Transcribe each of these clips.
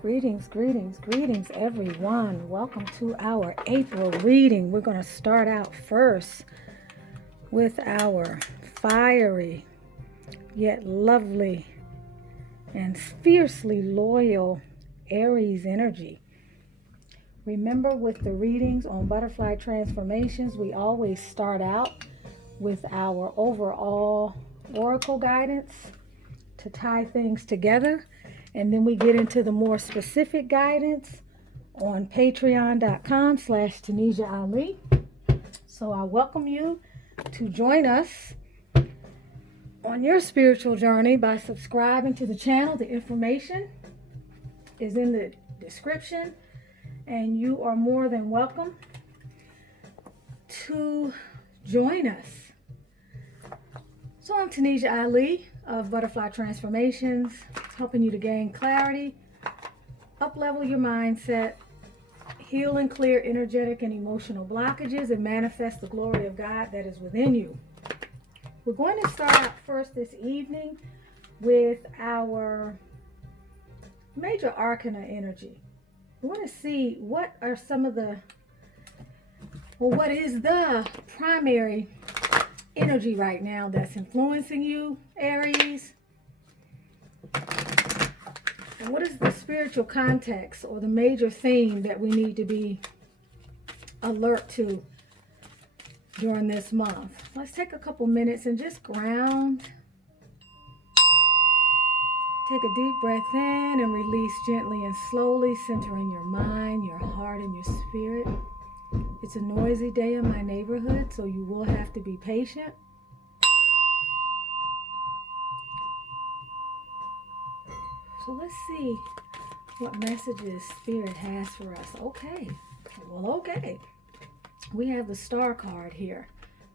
Greetings, greetings, greetings, everyone. Welcome to our April reading. We're going to start out first with our fiery, yet lovely, and fiercely loyal Aries energy. Remember, with the readings on butterfly transformations, we always start out with our overall oracle guidance to tie things together. And then we get into the more specific guidance on patreon.com/Tunisia Ali. So I welcome you to join us on your spiritual journey by subscribing to the channel. The information is in the description, and you are more than welcome to join us. So I'm Tunisia Ali of Butterfly Transformations, helping you to gain clarity, up-level your mindset, heal and clear energetic and emotional blockages, and manifest the glory of God that is within you. We're going to start out first this evening with our major arcana energy. We want to see what are some of the, what is the primary energy right now that's influencing you, Aries? And what is the spiritual context or the major theme that we need to be alert to during this month? Let's take a couple minutes and just ground. Take a deep breath in and release gently and slowly, centering your mind, your heart, and your spirit. It's a noisy day in my neighborhood, so you will have to be patient. So let's see what messages Spirit has for us. Okay. We have the Star card here.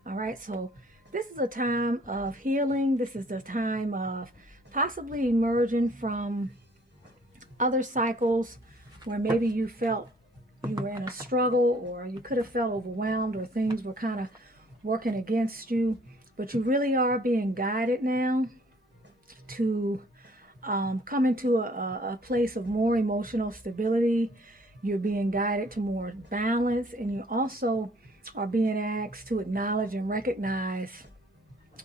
All right, so this is a time of healing. This is a time of possibly emerging from other cycles where maybe you felt you were in a struggle, or you could have felt overwhelmed, or things were kind of working against you, but you really are being guided now to come into a place of more emotional stability. You're being guided to more balance, and you also are being asked to acknowledge and recognize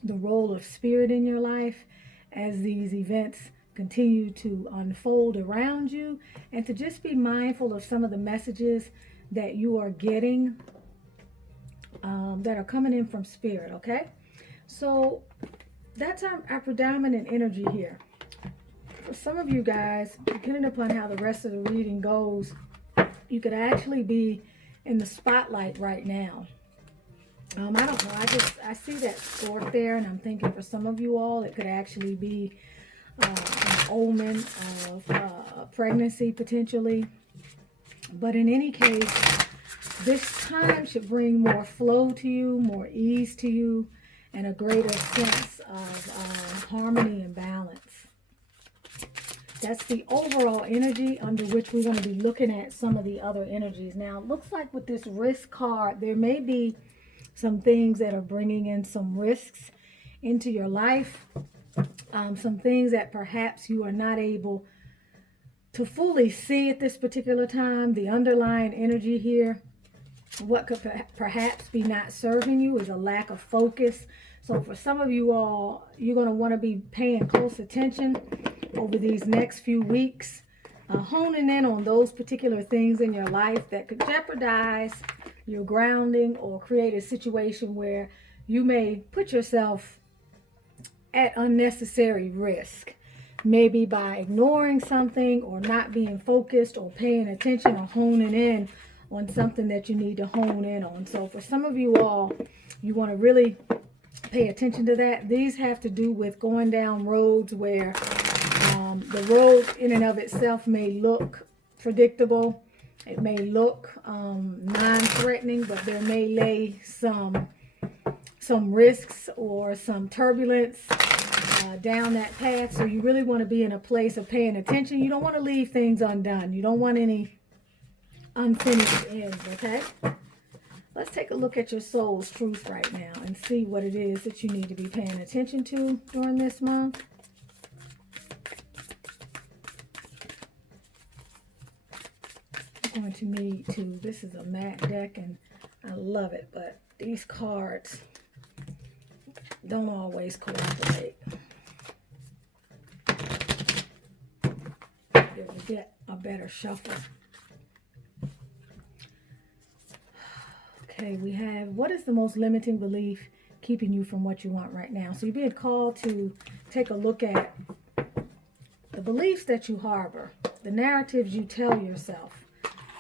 the role of spirit in your life as these events continue to unfold around you, and to just be mindful of some of the messages that you are getting that are coming in from spirit. Okay, so that's our predominant energy here. For some of you guys, depending upon how the rest of the reading goes, you could actually be in the spotlight right now. I don't know, I see that stork there, and I'm thinking for some of you all it could actually be an omen of pregnancy potentially. But in any case, this time should bring more flow to you, more ease to you, and a greater sense of harmony and balance. That's the overall energy under which we're going to be looking at some of the other energies. Now, it looks like with this risk card, there may be some things that are bringing in some risks into your life. Some things that perhaps you are not able to fully see at this particular time. The underlying energy here, what could perhaps be not serving you, is a lack of focus. So for some of you all, you're going to want to be paying close attention over these next few weeks, honing in on those particular things in your life that could jeopardize your grounding or create a situation where you may put yourself at unnecessary risk, maybe by ignoring something or not being focused or paying attention or honing in on something that you need to hone in on. So for some of you all, you want to really pay attention to that. These have to do with going down roads where the road in and of itself may look predictable. It may look non-threatening, but there may lay some risks or some turbulence down that path. So you really want to be in a place of paying attention. You don't want to leave things undone. You don't want any unfinished ends, okay? Let's take a look at your soul's truth right now and see what it is that you need to be paying attention to during this month. I'm going to need to, this is a matte deck and I love it, but these cards don't always cooperate. Here we get a better shuffle. Okay, we have, what is the most limiting belief keeping you from what you want right now? So you're being called to take a look at the beliefs that you harbor, the narratives you tell yourself,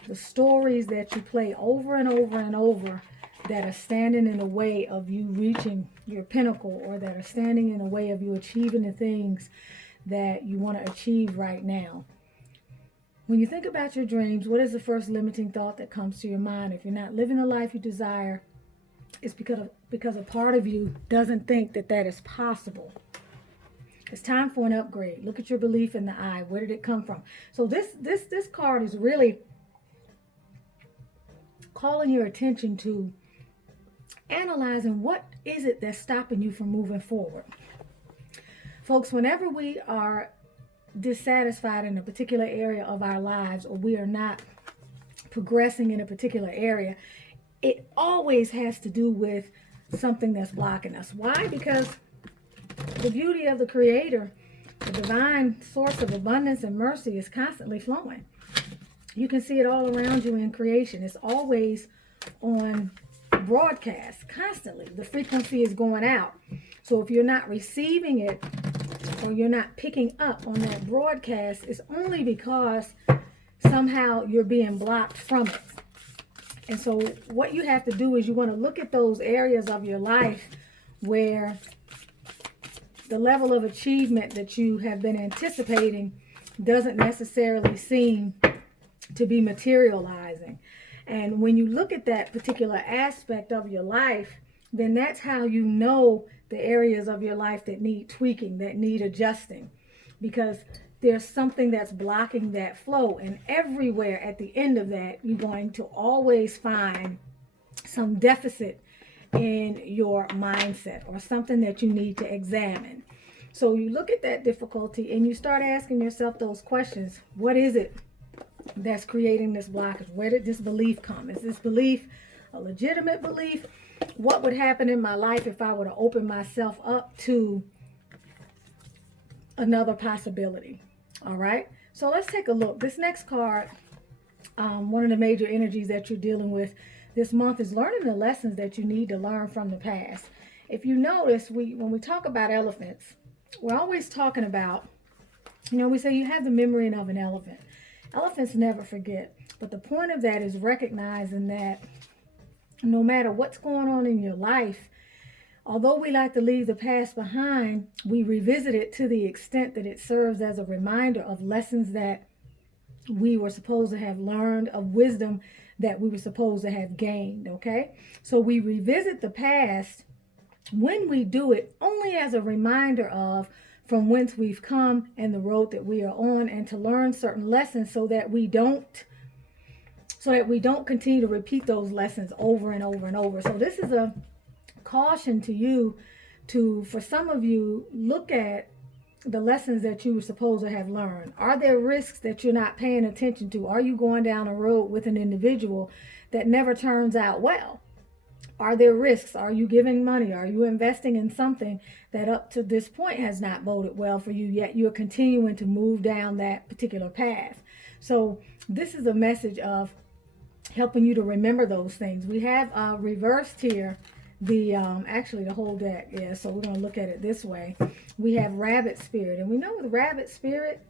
the stories that you play over and over and over that are standing in the way of you reaching your pinnacle, or that are standing in the way of you achieving the things that you want to achieve right now. When you think about your dreams, what is the first limiting thought that comes to your mind? If you're not living the life you desire, it's because a part of you doesn't think that that is possible. It's time for an upgrade. Look at your belief in the eye. Where did it come from? So this card is really calling your attention to analyzing what is it that's stopping you from moving forward. Folks, whenever we are dissatisfied in a particular area of our lives, or we are not progressing in a particular area, it always has to do with something that's blocking us. Why? Because the beauty of the Creator, the divine source of abundance and mercy, is constantly flowing. You can see it all around you in creation. It's always on broadcast, constantly. The frequency is going out. So if you're not receiving it, or you're not picking up on that broadcast, it's only because somehow you're being blocked from it. And so what you have to do is you want to look at those areas of your life where the level of achievement that you have been anticipating doesn't necessarily seem to be materializing. And when you look at that particular aspect of your life, then that's how you know the areas of your life that need tweaking, that need adjusting, because there's something that's blocking that flow. And everywhere at the end of that, you're going to always find some deficit in your mindset, or something that you need to examine. So you look at that difficulty and you start asking yourself those questions. What is it that's creating this blockage? Where did this belief come? Is this belief a legitimate belief? What would happen in my life if I were to open myself up to another possibility? All right, so let's take a look. This next card, one of the major energies that you're dealing with this month is learning the lessons that you need to learn from the past. If you notice, when we talk about elephants, we're always talking about, we say you have the memory of an elephant. Elephants never forget. But the point of that is recognizing that no matter what's going on in your life, although we like to leave the past behind, we revisit it to the extent that it serves as a reminder of lessons that we were supposed to have learned, of wisdom that we were supposed to have gained, okay? So we revisit the past when we do it only as a reminder of from whence we've come and the road that we are on, and to learn certain lessons so that we don't continue to repeat those lessons over and over and over. So this is a caution to you to, for some of you, look at the lessons that you were supposed to have learned. Are there risks that you're not paying attention to? Are you going down a road with an individual that never turns out well? Are there risks? Are you giving money? Are you investing in something that up to this point has not boded well for you, yet you're continuing to move down that particular path? So this is a message of helping you to remember those things. We have reversed here actually the whole deck. Yeah, so we're going to look at it this way. We have rabbit spirit, and we know with rabbit spirit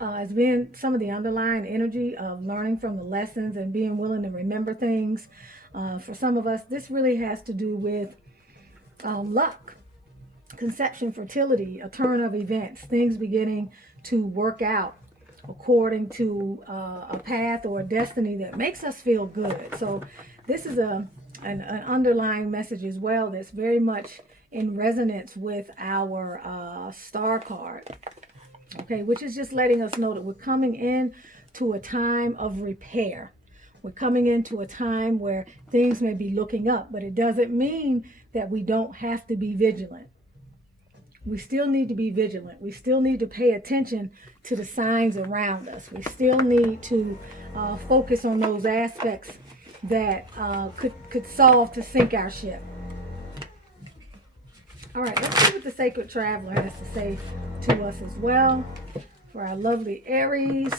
has been some of the underlying energy of learning from the lessons and being willing to remember things. For some of us, this really has to do with luck, conception, fertility, a turn of events, things beginning to work out according to a path or a destiny that makes us feel good. So this is an underlying message as well that's very much in resonance with our star card, okay, which is just letting us know that we're coming in to a time of repair. We're coming into a time where things may be looking up, but it doesn't mean that we don't have to be vigilant. we still need to be vigilant. We still need to pay attention to the signs around us. We still need to focus on those aspects that could solve to sink our ship. All right, let's see what the Sacred Traveler has to say to us as well for our lovely Aries,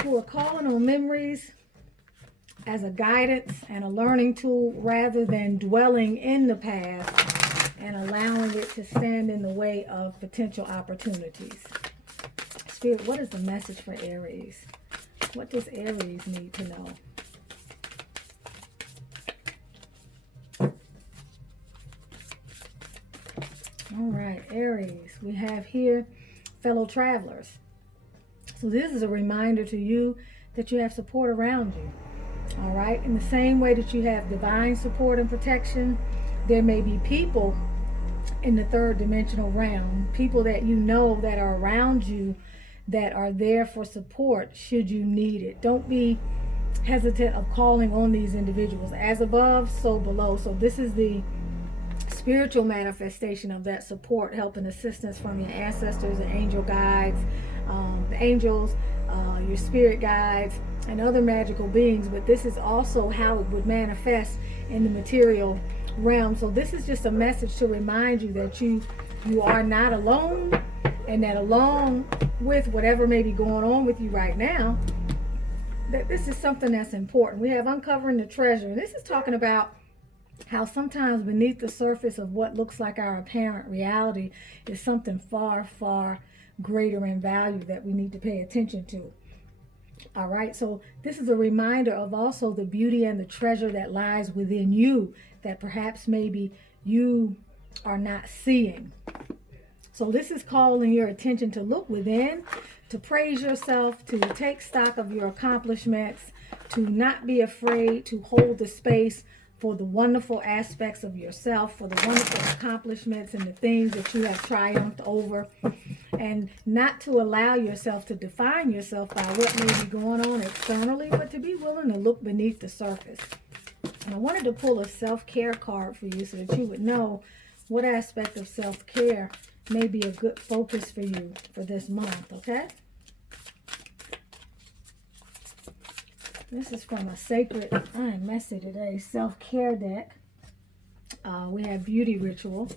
who are calling on memories as a guidance and a learning tool rather than dwelling in the past and allowing it to stand in the way of potential opportunities. Spirit, what is the message for Aries? What does Aries need to know? All right, Aries, we have here fellow travelers. So this is a reminder to you that you have support around you. All right, in the same way that you have divine support and protection, there may be people in the third dimensional realm, people that you know that are around you that are there for support should you need it. Don't be hesitant of calling on these individuals. As above, so below. So this is the spiritual manifestation of that support, help, and assistance from your ancestors and angel guides, the angels, your spirit guides, and other magical beings. But this is also how it would manifest in the material realm. So this is just a message to remind you that you are not alone, and that along with whatever may be going on with you right now, that this is something that's important. We have uncovering the treasure, and this is talking about how sometimes beneath the surface of what looks like our apparent reality is something far, far greater in value that we need to pay attention to. All right, so this is a reminder of also the beauty and the treasure that lies within you that perhaps maybe you are not seeing. So this is calling your attention to look within, to praise yourself, to take stock of your accomplishments, to not be afraid to hold the space for the wonderful aspects of yourself, for the wonderful accomplishments and the things that you have triumphed over, and not to allow yourself to define yourself by what may be going on externally, but to be willing to look beneath the surface. And I wanted to pull a self-care card for you so that you would know what aspect of self-care may be a good focus for you for this month, okay? This is from a sacred, I am messy today, self-care deck. We have beauty ritual,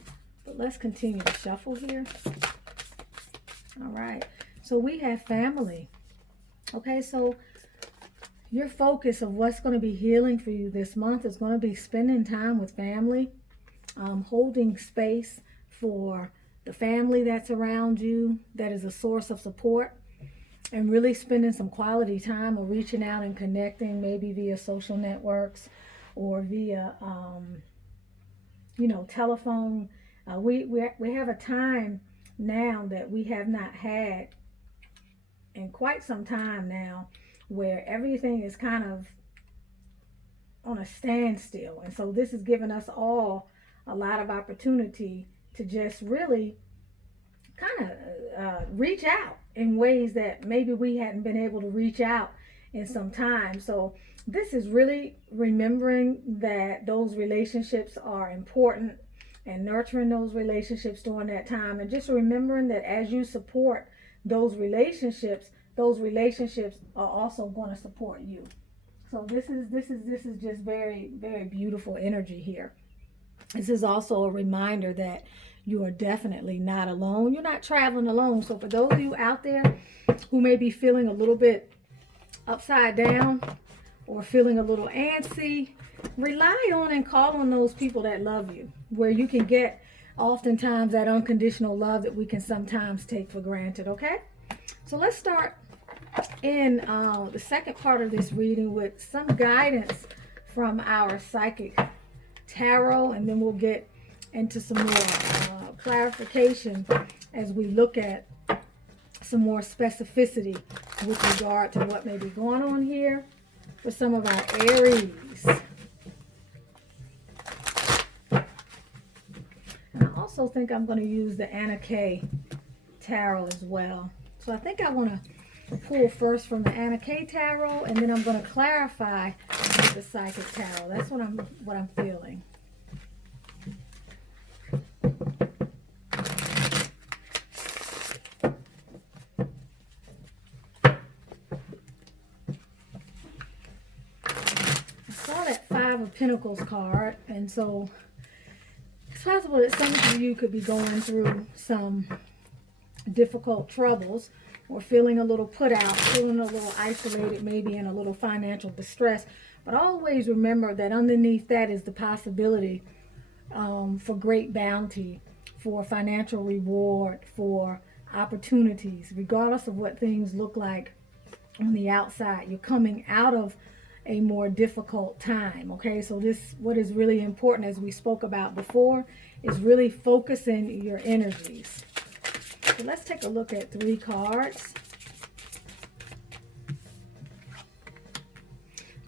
but let's continue to shuffle here. All right, so we have family. Okay, so your focus of what's going to be healing for you this month is going to be spending time with family, holding space for the family that's around you, that is a source of support, and really spending some quality time or reaching out and connecting, maybe via social networks or via, telephone. We have a time now that we have not had in quite some time now, where everything is kind of on a standstill. And so this has given us all a lot of opportunity to just really kind of reach out in ways that maybe we hadn't been able to reach out in some time. So this is really remembering that those relationships are important and nurturing those relationships during that time, and just remembering that as you support those relationships are also going to support you. So this is just very, very beautiful energy here. This is also a reminder that you are definitely not alone. You're not traveling alone. So for those of you out there who may be feeling a little bit upside down or feeling a little antsy, rely on and call on those people that love you, where you can get oftentimes that unconditional love that we can sometimes take for granted, okay? So let's start in the second part of this reading with some guidance from our psychic tarot, and then we'll get into some more clarification as we look at some more specificity with regard to what may be going on here for some of our Aries. And I also think I'm going to use the Anna Kay tarot as well. So I think I want to pull first from the Anna Kay tarot, and then I'm going to clarify with the psychic tarot. That's what I'm feeling. Five of Pentacles card. And so it's possible that some of you could be going through some difficult troubles, or feeling a little put out, feeling a little isolated, maybe in a little financial distress. But always remember that underneath that is the possibility for great bounty, for financial reward, for opportunities. Regardless of what things look like on the outside, you're coming out of a more difficult time. Okay, so this, what is really important, as we spoke about before, is really focusing your energies. So let's take a look at 3 cards.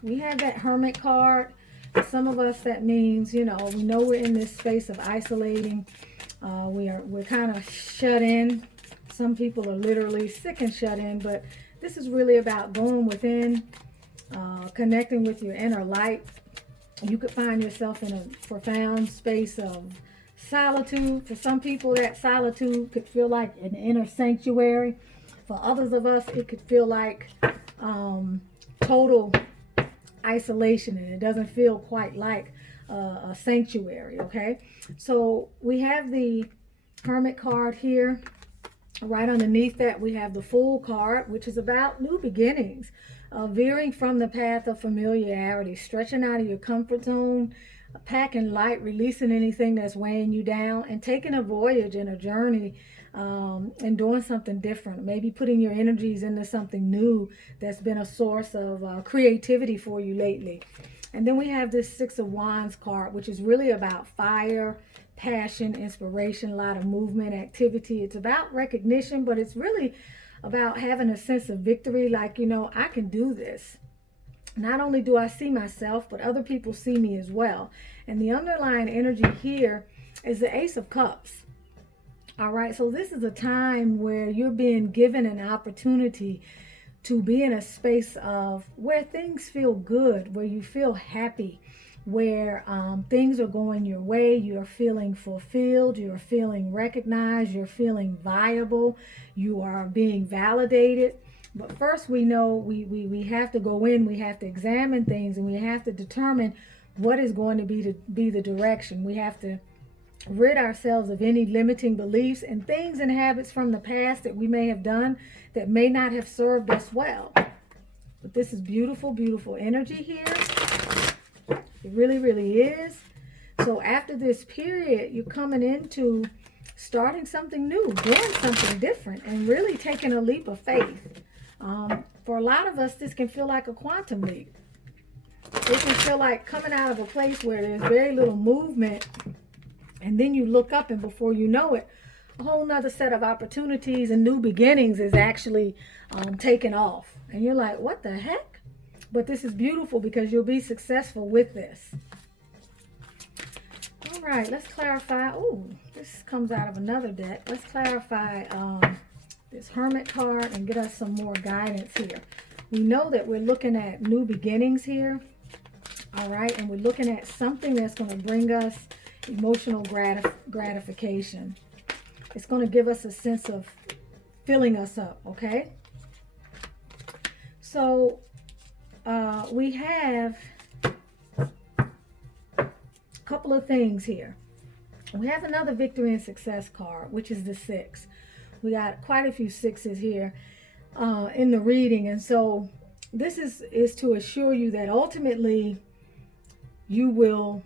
We have that Hermit card. For some of us, that means, you know, we know we're in this space of isolating. We're kind of shut in. Some people are literally sick and shut in, but this is really about going within, connecting with your inner light. You could find yourself in a profound space of solitude. For some people, that solitude could feel like an inner sanctuary. For others of us, it could feel like total isolation, and it doesn't feel quite like a sanctuary. Okay, so we have the Hermit card here. Right underneath that, we have the Fool card, which is about new beginnings, veering from the path of familiarity, stretching out of your comfort zone, packing light, releasing anything that's weighing you down, and taking a voyage and a journey, and doing something different. Maybe putting your energies into something new that's been a source of creativity for you lately. And then we have this 6 of Wands card, which is really about fire, passion, inspiration, a lot of movement, activity. It's about recognition, but it's really about having a sense of victory, like, you know, I can do this. Not only do I see myself, but other people see me as well. And the underlying energy here is the Ace of Cups. All right, so this is a time where you're being given an opportunity to be in a space of where things feel good, where you feel happy, where things are going your way, you're feeling fulfilled, you're feeling recognized, you're feeling viable, you are being validated. But first, we know we have to go in, we have to examine things, and we have to determine what is going to be the direction. We have to rid ourselves of any limiting beliefs and things and habits from the past that we may have done that may not have served us well. But this is beautiful, beautiful energy here. It really, really is. So after this period, you're coming into starting something new, doing something different, and really taking a leap of faith. For a lot of us, this can feel like a quantum leap. It can feel like coming out of a place where there's very little movement, and then you look up, and before you know it, a whole nother set of opportunities and new beginnings is actually taken off. And you're like, what the heck? But this is beautiful because you'll be successful with this. All right, let's clarify. Oh, this comes out of another deck. Let's clarify this Hermit card and get us some more guidance here. We know that we're looking at new beginnings here. All right, and we're looking at something that's going to bring us emotional gratification. It's going to give us a sense of filling us up, okay? So we have a couple of things here. We have another victory and success card, which is the 6. We got quite a few 6s here in the reading. And so this is to assure you that ultimately you will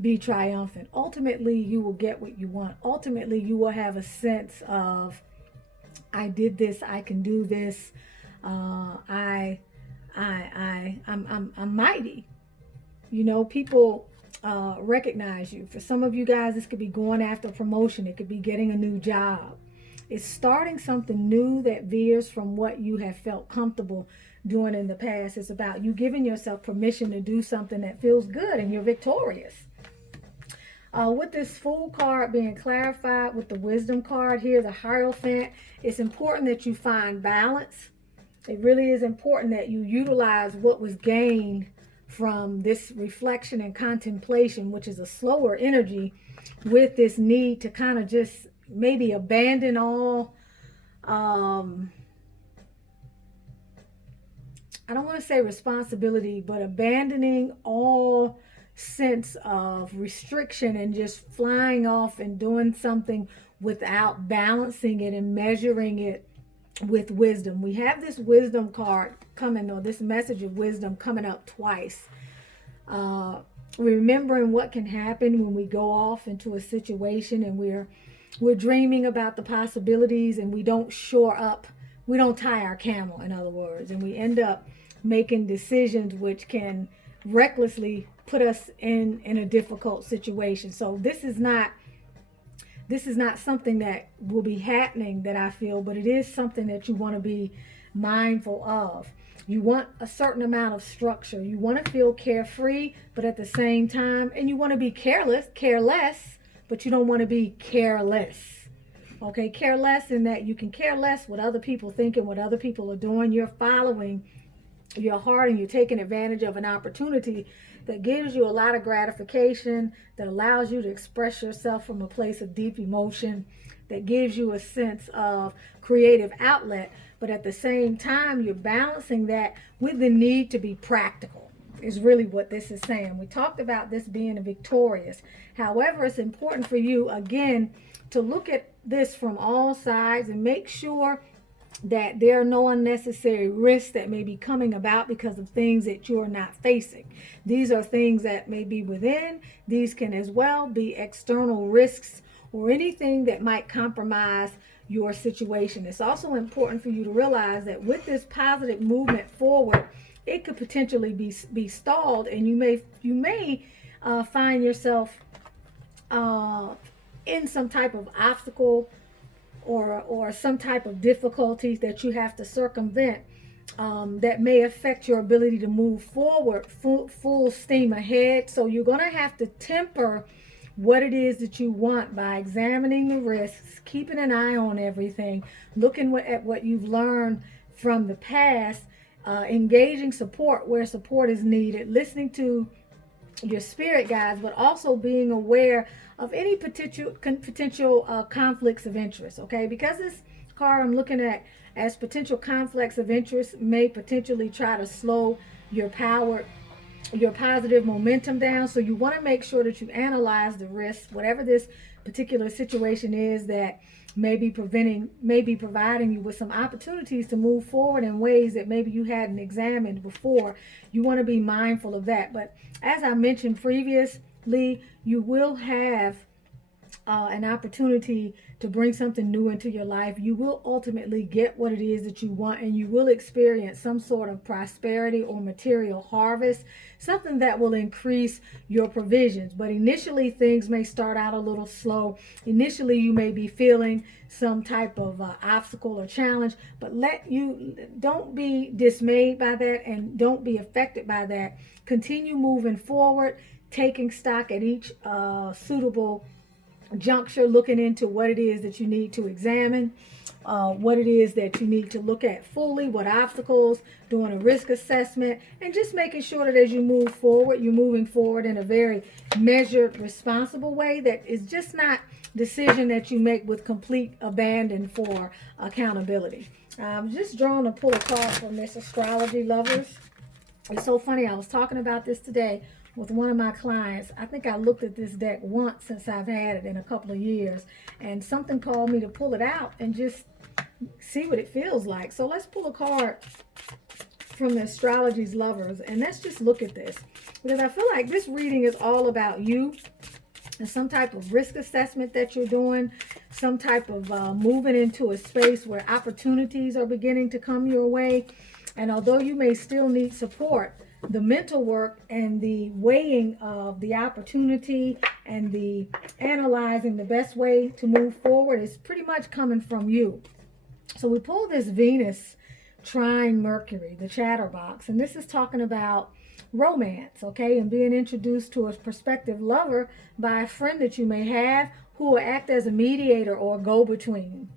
be triumphant. Ultimately, you will get what you want. Ultimately, you will have a sense of, I did this, I can do this, I'm mighty. You know, people recognize you. For some of you guys, this could be going after a promotion. It could be getting a new job. It's starting something new that veers from what you have felt comfortable doing in the past. It's about you giving yourself permission to do something that feels good, and you're victorious. With this Fool card being clarified with the Wisdom card here, the Hierophant, it's important that you find balance. It really is important that you utilize what was gained from this reflection and contemplation, which is a slower energy, with this need to kind of just maybe abandon all I don't want to say responsibility, but abandoning all sense of restriction and just flying off and doing something without balancing it and measuring it with wisdom. We have this wisdom card coming, or this message of wisdom coming up twice. Remembering what can happen when we go off into a situation and we're dreaming about the possibilities, and we don't shore up, we don't tie our camel, in other words, and we end up making decisions which can recklessly put us in a difficult situation. So this is not something that will be happening, that I feel, but it is something that you want to be mindful of. You want a certain amount of structure. You want to feel carefree, but at the same time, and you want to be careless, but you don't want to be careless. Okay, careless in that you can care less what other people think and what other people are doing. You're following your heart, and you're taking advantage of an opportunity that gives you a lot of gratification, that allows you to express yourself from a place of deep emotion, that gives you a sense of creative outlet. But at the same time, you're balancing that with the need to be practical, is really what this is saying. We talked about this being victorious. However, it's important for you, again, to look at this from all sides and make sure that there are no unnecessary risks that may be coming about because of things that you are not facing. These are things that may be within. These can as well be external risks or anything that might compromise your situation. It's also important for you to realize that with this positive movement forward, it could potentially be stalled, and you may find yourself in some type of obstacle or some type of difficulties that you have to circumvent, that may affect your ability to move forward full steam ahead. So you're going to have to temper what it is that you want by examining the risks, keeping an eye on everything, looking at what you've learned from the past, engaging support where support is needed, listening to your spirit guides, but also being aware of any potential conflicts of interest. Okay, because this card I'm looking at as potential conflicts of interest may potentially try to slow your positive momentum down. So you want to make sure that you analyze the risks, whatever this particular situation is that may be providing you with some opportunities to move forward in ways that maybe you hadn't examined before. You want to be mindful of that. But as I mentioned previously, you will have an opportunity to bring something new into your life. You will ultimately get what it is that you want, and you will experience some sort of prosperity or material harvest, something that will increase your provisions. But initially, things may start out a little slow. Initially, you may be feeling some type of obstacle or challenge, but don't be dismayed by that, and don't be affected by that. Continue moving forward, taking stock at each suitable juncture, looking into what it is that you need to examine, what it is that you need to look at fully, what obstacles, doing a risk assessment, and just making sure that as you move forward, you're moving forward in a very measured, responsible way that is just not decision that you make with complete abandon for accountability. I'm just drawn to pull a card from this, astrology lovers. It's so funny, I was talking about this today with one of my clients. I think I looked at this deck once since I've had it in a couple of years, and something called me to pull it out and just see what it feels like. So let's pull a card from the astrology's lovers, and let's just look at this, because I feel like this reading is all about you and some type of risk assessment that you're doing, some type of moving into a space where opportunities are beginning to come your way. And although you may still need support, the mental work and the weighing of the opportunity and the analyzing the best way to move forward is pretty much coming from you. So we pull this Venus trine Mercury, the chatterbox, and this is talking about romance, okay, and being introduced to a prospective lover by a friend that you may have who will act as a mediator or a go-between,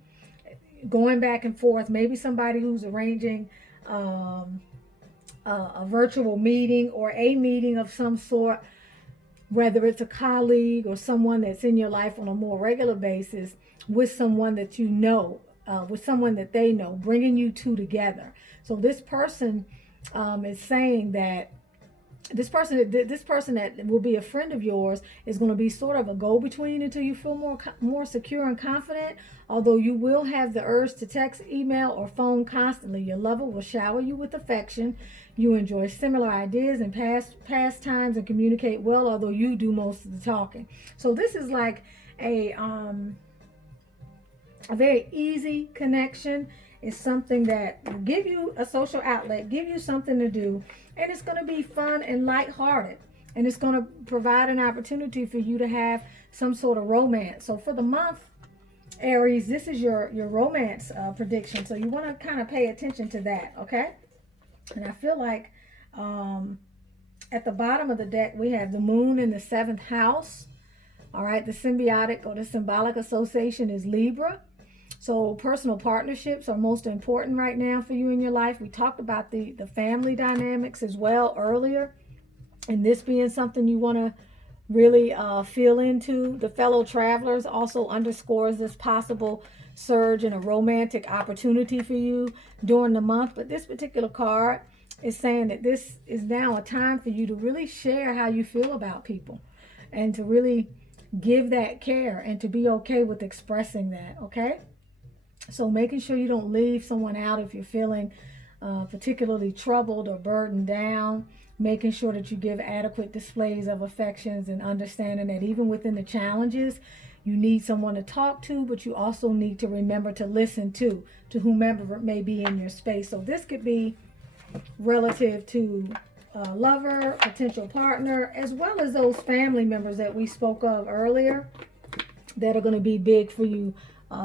going back and forth. Maybe somebody who's arranging a virtual meeting or a meeting of some sort, whether it's a colleague or someone that's in your life on a more regular basis, with someone that you know, with someone that they know, bringing you two together. So this person is saying that this person that will be a friend of yours is going to be sort of a go-between until you feel more secure and confident. Although you will have the urge to text, email, or phone constantly, your lover will shower you with affection. You enjoy similar ideas and pastimes and communicate well, although you do most of the talking. So this is like a very easy connection. It's something that will give you a social outlet, give you something to do, and it's going to be fun and lighthearted. And it's going to provide an opportunity for you to have some sort of romance. So for the month, Aries, this is your romance prediction. So you want to kind of pay attention to that, okay? And I feel like at the bottom of the deck, we have the moon in the 7th house. All right, the symbiotic or the symbolic association is Libra. So personal partnerships are most important right now for you in your life. We talked about the family dynamics as well earlier. And this being something you want to really feel into. The fellow travelers also underscores this possible surge in a romantic opportunity for you during the month. But this particular card is saying that this is now a time for you to really share how you feel about people and to really give that care and to be okay with expressing that, okay? So making sure you don't leave someone out if you're feeling particularly troubled or burdened down. Making sure that you give adequate displays of affections and understanding that even within the challenges, you need someone to talk to, but you also need to remember to listen to whomever may be in your space. So this could be relative to a lover, potential partner, as well as those family members that we spoke of earlier that are going to be big for you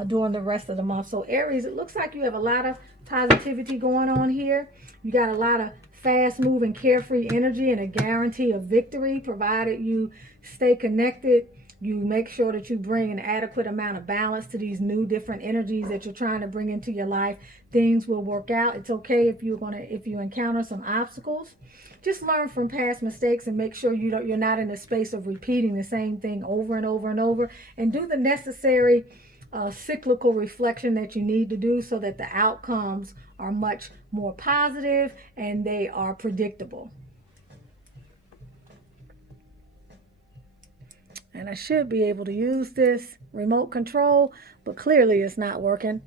during the rest of the month. So Aries, it looks like you have a lot of positivity going on here. You got a lot of fast moving, carefree energy and a guarantee of victory, provided you stay connected. You make sure that you bring an adequate amount of balance to these new different energies that you're trying to bring into your life. Things will work out. It's okay if you encounter some obstacles. Just learn from past mistakes and make sure you're not in a space of repeating the same thing over and over and over, and do the necessary cyclical reflection that you need to do so that the outcomes are much more positive and they are predictable. And I should be able to use this remote control, but clearly it's not working.